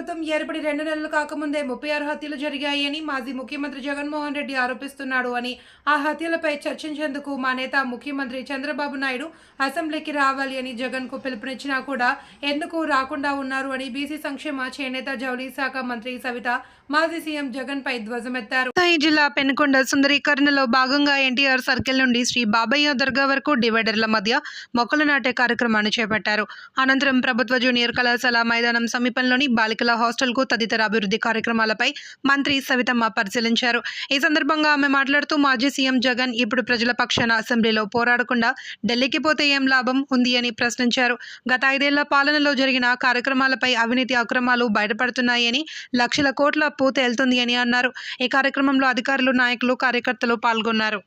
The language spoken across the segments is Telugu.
ప్రభుత్వం ఏర్పడి రెండు నెలలు కాకముందే ముప్పై ఆరు హత్యలు జరిగాయని మాజీ ముఖ్యమంత్రి జగన్మోహన్ రెడ్డి ఆరోపిస్తున్నాడు అని ఆ హత్యలపై చర్చించేందుకు మా నేత ముఖ్యమంత్రి చంద్రబాబు నాయుడు అసెంబ్లీకి రావాలి అని జగన్కు పిలుపునిచ్చినా కూడా ఎందుకు రాకుండా ఉన్నారు అని బీసీ సంక్షేమ చేనేత జౌళి శాఖ మంత్రి సవిత మాజీ సీఎం జగన్ పై ధ్వజమెత్తారు. ఈ జిల్లా పెనుకొండ సుందరీకరణలో భాగంగా ఎన్టీఆర్ సర్కిల్ నుండి శ్రీ బాబయ్య దర్గా వరకు డివైడర్ల మధ్య మొక్కలు నాటే కార్యక్రమాన్ని చేపట్టారు. అనంతరం ప్రభుత్వ జూనియర్ కళాశాల మైదానం సమీపంలోని బాలికల హాస్టల్కు తదితర అభివృద్ధి కార్యక్రమాలపై మంత్రి సవితమ్మ పరిశీలించారు. ఈ సందర్భంగా ఆమె మాట్లాడుతూ మాజీ సీఎం జగన్ ఇప్పుడు ప్రజల పక్షాన అసెంబ్లీలో పోరాడకుండా ఢిల్లీకి పోతే ఏం లాభం ఉంది అని ప్రశ్నించారు. గత ఐదేళ్ళ పాలనలో జరిగిన కార్యక్రమాలపై అవినీతి అక్రమాలు బయటపడుతున్నాయని లక్షల కోట్ల అప్పు తేలుతుంది అని అన్నారు. ఈ కార్యక్రమంలో అధికారులు నాయకులు కార్యకర్తలు పాల్గొన్నారు.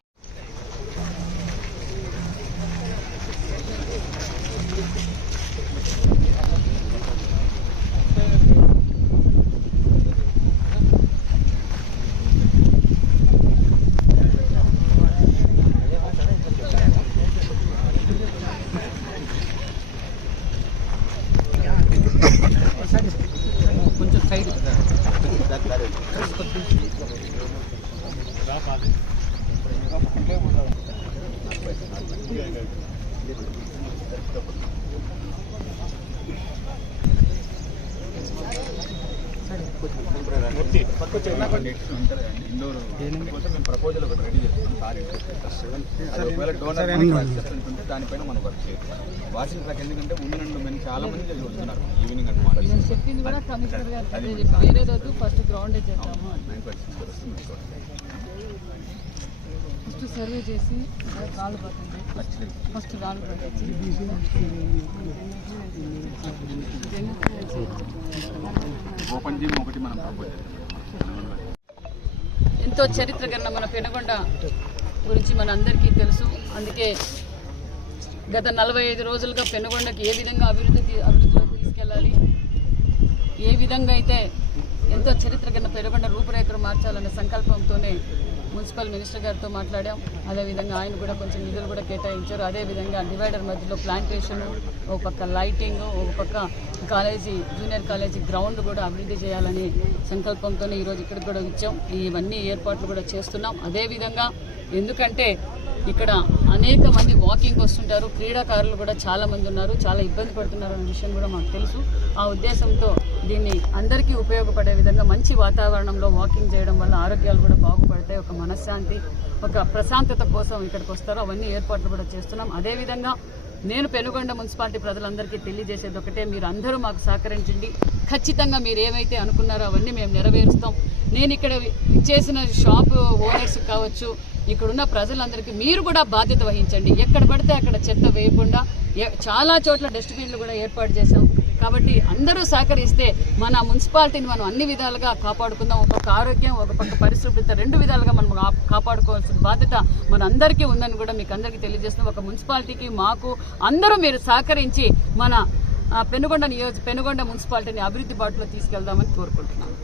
కొంచెం సైడ్ करेंगे ఇండోర్ కోసం మేము ప్రపోజల్ ఒకటి రెడీ చేస్తున్నాం దానిపైన మనం వర్క్ చేస్తాం వాషింగ్ ట్రాక్ ఎందుకంటే ముందు నుండి మేము చాలా మంది వస్తున్నారు ఈవినింగ్ అంటే చెప్పింది కూడా ఫస్ట్ గ్రౌండ్ ఫస్ట్ సర్వే చేసి కాలు పడుతుంది ఫస్ట్ రాళ్ళు పడుతుంది ఓపెన్ జిమ్ ఒకటి మనం ఎంతో చరిత్ర కన్నా మన పెనుగొండ గురించి మన అందరికీ తెలుసు. అందుకే గత నలభై ఐదు రోజులుగా పెనుగొండకి ఏ విధంగా అభివృద్ధి అభివృద్ధిలోకి అభివృద్ధిలో తీసుకెళ్ళాలి? ఏ విధంగా అయితే ఎంతో చరిత్ర కింద పెనుగొండ రూపురేఖలు మార్చాలనే సంకల్పంతోనే మున్సిపల్ మినిస్టర్ గారితో మాట్లాడాం. అదేవిధంగా ఆయన కూడా కొంచెం నిధులు కూడా కేటాయించారు. అదేవిధంగా డివైడర్ మధ్యలో ప్లాంటేషన్ ఒక పక్క లైటింగ్ ఒక పక్క కాలేజీ జూనియర్ కాలేజీ గ్రౌండ్ కూడా అభివృద్ధి చేయాలని సంకల్పంతో ఈరోజు ఇక్కడికి కూడా వచ్చాం. ఇవన్నీ ఏర్పాట్లు కూడా చేస్తున్నాం. అదేవిధంగా ఎందుకంటే ఇక్కడ అనేక మంది వాకింగ్ వస్తుంటారు. క్రీడాకారులు కూడా చాలామంది ఉన్నారు. చాలా ఇబ్బంది పడుతున్నారు అనే విషయం కూడా మాకు తెలుసు. ఆ ఉద్దేశంతో దీన్ని అందరికీ ఉపయోగపడే విధంగా మంచి వాతావరణంలో వాకింగ్ చేయడం వల్ల ఆరోగ్యాలు కూడా బాగుపడతాయి. ఒక మనశ్శాంతి ఒక ప్రశాంతత కోసం ఇక్కడికి వస్తారు. అవన్నీ ఏర్పాట్లు కూడా చేస్తున్నాం. అదేవిధంగా నేను పెనుగొండ మున్సిపాలిటీ ప్రజలందరికీ తెలియజేసేది ఒకటే మీరు అందరూ మాకు సహకరించండి. ఖచ్చితంగా మీరు ఏమైతే అనుకున్నారో అవన్నీ మేము నెరవేరుస్తాం. నేను ఇక్కడ చేసిన షాప్ ఓనర్స్ కావచ్చు ఇక్కడున్న ప్రజలందరికీ మీరు కూడా బాధ్యత వహించండి. ఎక్కడ పడితే అక్కడ చెత్త వేయకుండా చాలా చోట్ల డస్ట్బిన్లు కూడా ఏర్పాటు చేశాం. కాబట్టి అందరూ సహకరిస్తే మన మున్సిపాలిటీని మనం అన్ని విధాలుగా కాపాడుకుందాం. ఒక పక్క ఆరోగ్యం ఒక పక్క పరిశుభ్రత రెండు విధాలుగా మనం కాపాడుకోవాల్సిన బాధ్యత మన అందరికీ ఉందని కూడా మీకు అందరికీ తెలియజేస్తున్నాం. ఒక మున్సిపాలిటీకి మాకు అందరూ మీరు సహకరించి మన పెనుగొండ నియోజక పెనుగొండ మున్సిపాలిటీని అభివృద్ధి బాటలో తీసుకెళ్దామని కోరుకుంటున్నాను